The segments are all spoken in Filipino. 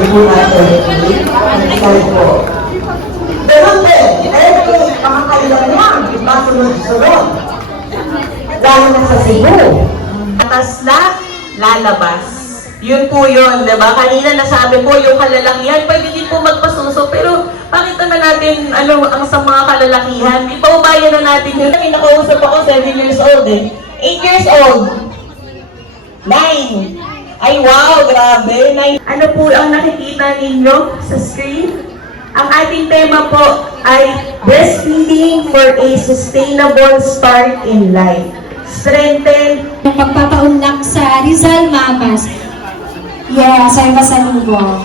Sorry po natin. Sorry po. Ganun din, every makakailan lang, diba sunod-sunod. Lalo na sa Cebu. Atas na, lalabas. Yun po yun, diba? Kanina nasabi po yung kalalakihan, pwede din po magpasuso, pero bakit naman natin, ang sa mga kalalakihan, ipaubayan na natin yun. Nakausap ako, 7 years old eh. 8 years old. 9. Ay wow, grabe. 9. Ano po ang nakikita ninyo sa screen? Ang ating tema po ay breastfeeding for a sustainable start in life. Strengthen. Pagpapaunlak sa Rizal Mamas. Yes, ay masalubong.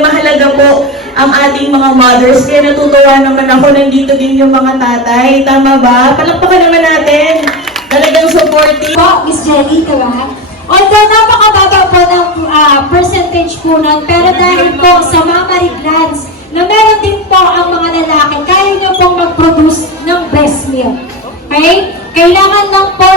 Mahalaga po ang ating mga mothers. Kaya natutuwa naman ako, nandito din yung mga tatay. Tama ba? Palakpakan naman natin. Talagang supportive. Po, Miss Jelly, diba? Although napakababa po ng percentage po nun, pero dahil po sa mga mariglans, na meron din po ang mga lalaki, kaya nyo pong mag-produce ng breast milk. Okay? Kailangan lang po